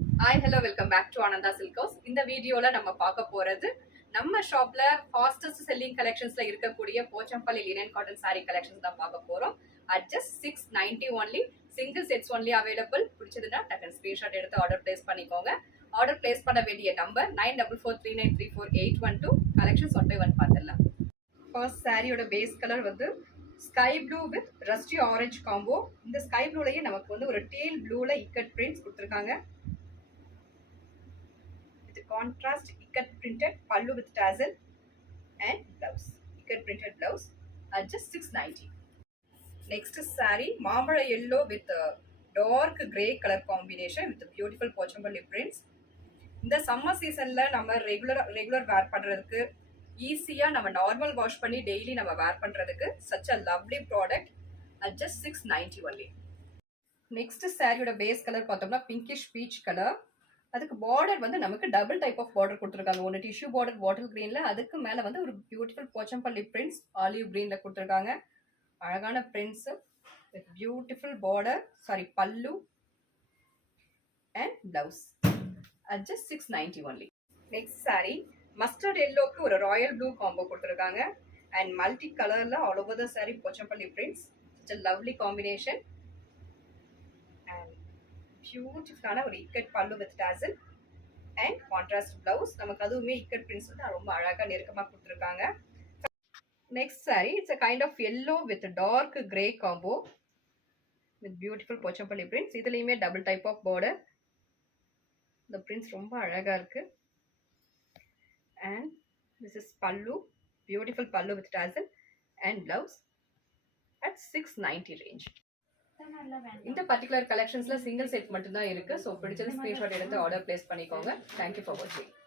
Hi hello welcome back to Ananda silk house. இந்த வீடியோல நம்ம பார்க்க போறது நம்ம ஷாப்ல ஃபாஸ்டஸ்ட் செல்லிங் கலெக்ஷன்ஸ்ல இருக்கக்கூடிய Pochampally linen cotton saree collections தான் பார்க்க போறோம். At just 690 only. Single sets only available. பிடிச்சதுன்னா டக்குனு ஸ்கிரீன்ஷாட் எடுத்து ஆர்டர் பிளேஸ் பண்ணிக்கோங்க. ஆர்டர் பிளேஸ் பண்ண வேண்டிய number 9443934812. Collections one by one பார்த்துடலாம். ஃபர்ஸ்ட் சாரியோட பேஸ் கலர் வந்து sky blue with rusty orange combo. இந்த ஸ்கை ப்ளூலயே நமக்கு வந்து ஒரு டேல் ப்ளூல இக்கட் பிரிண்ட்ஸ் கொடுத்துருக்காங்க. Contrast ikat printed pallu with tassel and blouse. Ikat printed blouse at just 690. Next saree மாம்பழ yellow with dark grey color combination with beautiful pochampalli prints. இந்த summer சீசன்ல நம்ம ரெகுலர் வேர் பண்றதுக்கு ஈஸியா நம்ம நார்மல் வாஷ் பண்ணி டெய்லி நம்ம வேர் பண்றதுக்கு such a lovely product at just 690 only. Next சாரியோட பேஸ் கலர் பார்த்தோம்னா பிங்கிஷ் பீச் கலர். அதுக்கு பார்டர் வந்து நமக்கு டபுள் டைப் ஆஃப் பார்டர் கொடுத்துருக்காங்க. ஒன்று டிஷ்யூ பார்டர் பாட்டில் கிரீன்ல, அதுக்கு மேல வந்து ஒரு பியூட்டிஃபுல் போச்சம்பள்ளி பிரிண்ட்ஸ் ஆலிவ் கிரீன்ல கொடுத்துருக்காங்க. அழகான prints with beautiful border, sari pallu and blouse at just 690 only. Next sari mustard எல்லோக்கு ஒரு ராயல் ப்ளூ காம்போ கொடுத்துருக்காங்க அண்ட் மல்டி கலர்ல all over the sari Pochampalli prints. It's a lovely combination and பியூட்டிஃபுல்லான ஒரு ikat pallu with tassel and contrast blouse. நமக்கு அதுவுமே இக்கட் பிரிண்ட்ஸ் வந்து ரொம்ப அழகாக நெருக்கமாக கொடுத்துருக்காங்க. Next sari it's a kind of yellow with dark grey combo with beautiful Pochampalli prints. இதுலேயுமே டபுள் டைப் ஆஃப் பார்டர். இந்த பிரிண்ட்ஸ் ரொம்ப அழகாக இருக்கு. And this is pallu, beautiful pallu with tassel and blouse at 690 range. இந்த பர்டிகுலர் கலெக்ஷன்ஸ்ல சிங்கிள் செட் மட்டும் தான் இருக்கு. ஸோ பிடிச்சது ஸ்கிரீன்ஷாட் எடுத்து ஆர்டர் பிளேஸ் பண்ணிக்கோங்க. தேங்க்யூ ஃபார் வாட்சிங்.